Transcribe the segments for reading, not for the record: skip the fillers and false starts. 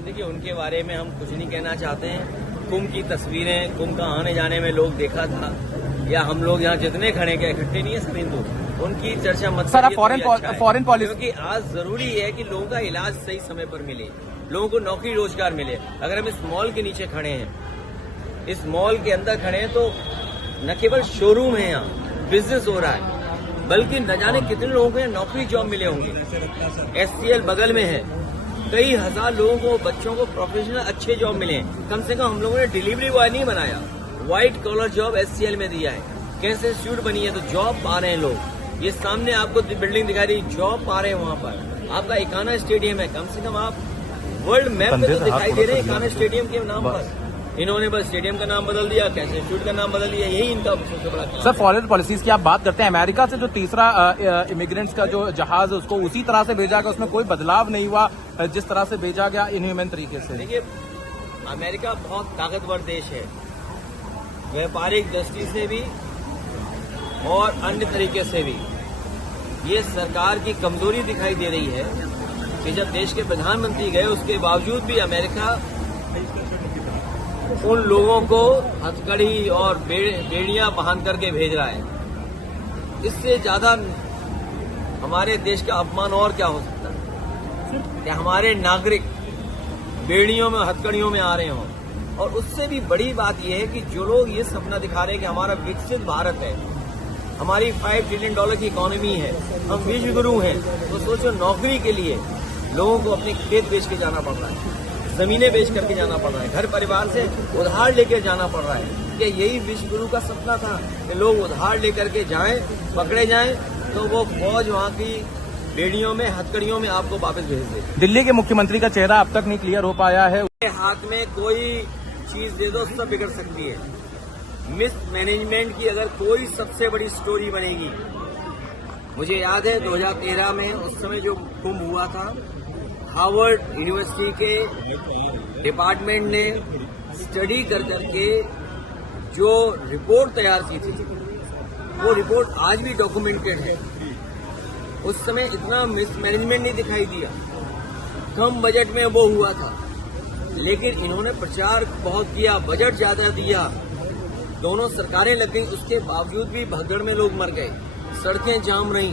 देखिए, उनके बारे में हम कुछ नहीं कहना चाहते हैं। कुंभ की तस्वीरें, कुंभ का आने जाने में लोग देखा था, या हम लोग यहाँ जितने खड़े के इकट्ठे नहीं है सब हिंदू, उनकी चर्चा मत सर, आप करिए। फॉरेन पॉलिसी, क्योंकि आज जरूरी है कि लोगों का इलाज सही समय पर मिले, लोगों को नौकरी रोजगार मिले। अगर हम इस मॉल के नीचे खड़े हैं, इस मॉल के अंदर खड़े हैं, तो न केवल शोरूम है, यहाँ बिजनेस हो रहा है, बल्कि न जाने कितने लोगों को यहाँ नौकरी जॉब मिले होंगे। SCL बगल में है, कई हजार लोगों को, बच्चों को प्रोफेशनल अच्छे जॉब मिले हैं। कम से कम हम लोगों ने डिलीवरी बॉय नहीं बनाया, व्हाइट कॉलर जॉब SCL में दिया है। कैंसर इंस्टीट्यूट बनी है, तो जॉब पा रहे हैं लोग। ये सामने आपको बिल्डिंग दिखाई रही, जॉब पा रहे हैं वहाँ पर। आपका इकाना स्टेडियम है, कम से कम आप वर्ल्ड मैप पे तो दिखाई दे रहे हैं इकाना स्टेडियम के नाम पर। इन्होंने बस स्टेडियम का नाम बदल दिया, कैंसर इंस्टीट्यूट का नाम बदल दिया, यही इनका सबसे बड़ा काम। सर, फॉरेन पॉलिसीज की आप बात करते हैं, अमेरिका से जो तीसरा इमिग्रेंट्स का जो जहाज है उसको उसी तरह से भेजा गया, उसमें कोई बदलाव नहीं हुआ जिस तरह से भेजा गया इनह्यूमन तरीके से। देखिए, अमेरिका बहुत ताकतवर देश है, व्यापारिक दृष्टि से भी और अन्य तरीके से भी। ये सरकार की कमजोरी दिखाई दे रही है कि जब देश के प्रधानमंत्री गए, उसके बावजूद भी अमेरिका उन लोगों को हथकड़ी और बेड़ियां बांध करके भेज रहा है। इससे ज्यादा हमारे देश का अपमान और क्या हो सकता है कि हमारे नागरिक बेड़ियों में, हथकड़ियों में आ रहे हों। और उससे भी बड़ी बात यह है कि जो लोग ये सपना दिखा रहे हैं कि हमारा विकसित भारत है, हमारी $5 ट्रिलियन की इकोनॉमी है, हम विश्व गुरु हैं, तो सोचो नौकरी के लिए लोगों को अपने खेत बेच के जाना पड़ रहा है, जमीनें बेच करके जाना पड़ रहा है, घर परिवार से उधार लेकर जाना पड़ रहा है। क्या यही विश्व गुरु का सपना था कि लोग उधार लेकर के जाएं, पकड़े जाएं, तो वो फौज वहां की बेड़ियों में, हथकड़ियों में आपको वापस भेज दे। दिल्ली के मुख्यमंत्री का चेहरा अब तक नहीं क्लियर हो पाया है। हाथ में कोई चीज दे दो, सब बिगड़ सकती है। मिस मैनेजमेंट की अगर कोई सबसे बड़ी स्टोरी बनेगी, मुझे याद है 2013 में उस समय जो कुंभ हुआ था, हार्वर्ड यूनिवर्सिटी के डिपार्टमेंट ने स्टडी कर करके जो रिपोर्ट तैयार की थी, वो रिपोर्ट आज भी डॉक्यूमेंटेड है। उस समय इतना मिसमैनेजमेंट नहीं दिखाई दिया, कम बजट में वो हुआ था, लेकिन इन्होंने प्रचार बहुत किया, बजट ज्यादा दिया, दोनों सरकारें लग गई, उसके बावजूद भी भगदड़ में लोग मर गए, सड़कें जाम रहीं,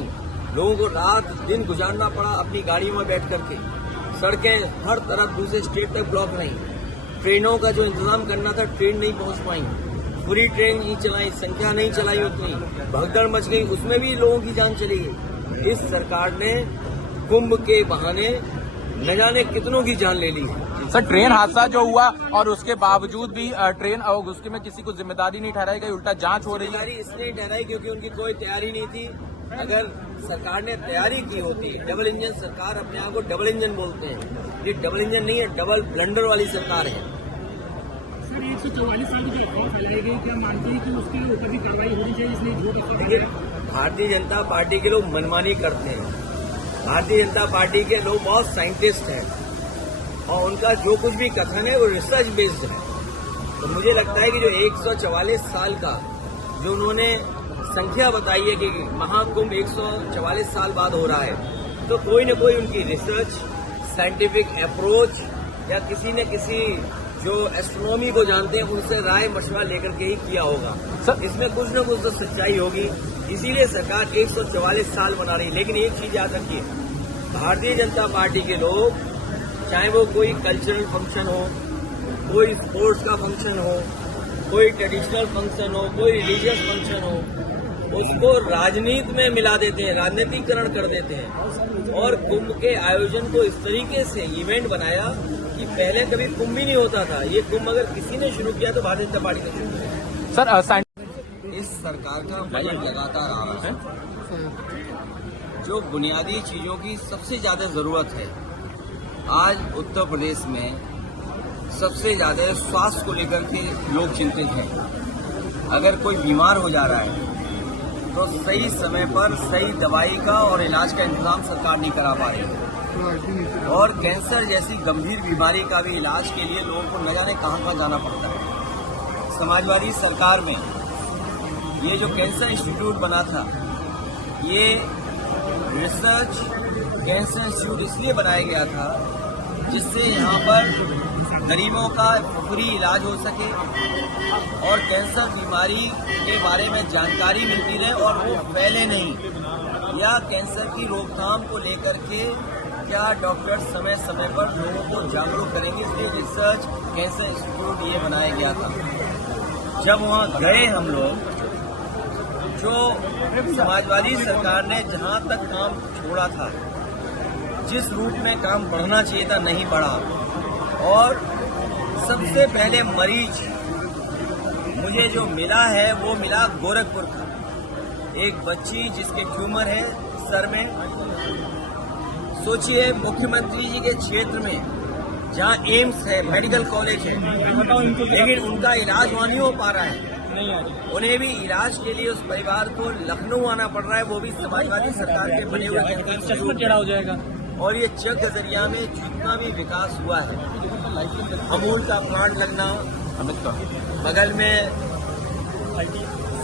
लोगों को रात दिन गुजारना पड़ा अपनी गाड़ियों में बैठ करके, सड़कें हर तरफ दूसरे स्टेट तक ब्लॉक रहीं, ट्रेनों का जो इंतजाम करना था ट्रेन नहीं पहुंच पाई, पूरी ट्रेन नहीं चलाई, संख्या नहीं चलाई उतनी, भगदड़ मच गई, उसमें भी लोगों की जान चली गई। इस सरकार ने कुंभ के बहाने न जाने कितनों की जान ले ली है। सर, ट्रेन हादसा जो हुआ और उसके बावजूद भी ट्रेन उसके में किसी को जिम्मेदारी नहीं ठहराई गई, उल्टा जांच हो रही है। जिम्मेदारी इसलिए ठहराई क्योंकि उनकी कोई तैयारी नहीं थी। अगर सरकार ने तैयारी की होती, डबल इंजन सरकार, अपने आप को डबल इंजन बोलते हैं, ये डबल इंजन नहीं है, डबल ब्लंडर वाली सरकार है। सर, 144 साल की जो अफवाह फैलाई गई, क्या मानते हैं कि उसके ऊपर भी कार्रवाई होनी चाहिए, इसलिए झूठ अफवाह? देखिए, भारतीय जनता पार्टी के लोग मनमानी करते हैं। भारतीय जनता पार्टी के लोग बहुत साइंटिस्ट हैं और उनका जो कुछ भी कथन है वो रिसर्च बेस्ड है। तो मुझे लगता है कि जो 144 साल का जो उन्होंने संख्या बताई है कि महाकुंभ 144 साल बाद हो रहा है, तो कोई न कोई उनकी रिसर्च, साइंटिफिक अप्रोच या किसी न किसी जो एस्ट्रोनॉमी को जानते हैं उनसे राय मशवरा लेकर के ही किया होगा। इसमें कुछ न कुछ तो सच्चाई होगी, इसीलिए सरकार 144 साल मना रही। लेकिन एक चीज याद रखिए, भारतीय जनता पार्टी के लोग, चाहे वो कोई कल्चरल फंक्शन हो, कोई स्पोर्ट्स का फंक्शन हो, कोई ट्रेडिशनल फंक्शन हो, कोई रिलीजियस फंक्शन हो, उसको राजनीति में मिला देते हैं, राजनीतिकरण कर देते हैं। और कुंभ के आयोजन को इस तरीके से इवेंट बनाया कि पहले कभी कुंभ ही नहीं होता था। ये कुंभ अगर किसी ने शुरू किया तो भारतीय जनता पार्टी ने शुरू किया। सर, इस सरकार का बजट लगातार आ रहा है, जो बुनियादी चीजों की सबसे ज्यादा जरूरत है। आज उत्तर प्रदेश में सबसे ज्यादा स्वास्थ्य को लेकर के लोग चिंतित हैं। अगर कोई बीमार हो जा रहा है तो सही समय पर सही दवाई का और इलाज का इंतजाम सरकार नहीं करा पा रही है। और कैंसर जैसी गंभीर बीमारी का भी इलाज के लिए लोगों को न जाने कहां जाना पड़ता है। समाजवादी सरकार में ये जो कैंसर इंस्टीट्यूट बना था, ये रिसर्च कैंसर इंस्टीट्यूट इसलिए बनाया गया था जिससे यहाँ पर गरीबों का फ्री इलाज हो सके और कैंसर बीमारी के बारे में जानकारी मिलती रहे और वो फैले नहीं। या कैंसर की रोकथाम को लेकर के क्या डॉक्टर समय समय पर लोगों को जागरूक करेंगे, इसलिए रिसर्च कैंसर इंस्टीट्यूट ये बनाया गया था। जब वहाँ गए हम लोग, जो समाजवादी सरकार ने जहाँ तक काम छोड़ा था, जिस रूप में काम बढ़ना चाहिए था नहीं बढ़ा। और सबसे पहले मरीज मुझे जो मिला है वो मिला गोरखपुर का, एक बच्ची जिसके ट्यूमर है सर में। सोचिए मुख्यमंत्री जी के क्षेत्र में जहाँ एम्स है, मेडिकल कॉलेज है, लेकिन उनका इलाज वहाँ नहीं हो पा रहा है। उन्हें भी इलाज के लिए उस परिवार को लखनऊ आना पड़ रहा है, वो भी समाजवादी सरकार के बने हुए चश्मा टेढ़ा हो जाएगा। और ये चक दरिया में जितना भी विकास हुआ है, अमूल का प्लांट लगना, बगल में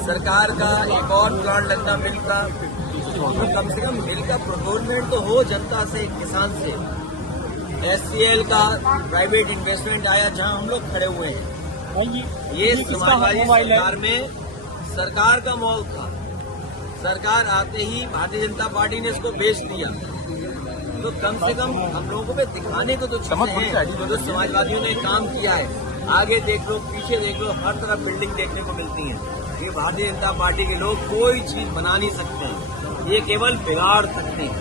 सरकार का एक और प्लांट लगना मिल का, तो कम से कम मिल का प्रोक्योरमेंट तो हो जनता से, किसान से। SCL का प्राइवेट इन्वेस्टमेंट आया जहां हम लोग खड़े हुए हैं। ये समाजवादी सरकार में सरकार का मॉल था। सरकार आते ही भारतीय जनता पार्टी ने इसको बेच दिया। तो कम से कम हम लोगों को दिखाने को तो चीजें हैं जो समाजवादियों ने काम किया है। आगे देख लो, पीछे देख लो, हर तरफ बिल्डिंग देखने को मिलती है। ये भारतीय जनता पार्टी के लोग कोई चीज बना नहीं सकते हैं, ये केवल बिगाड़ सकते हैं।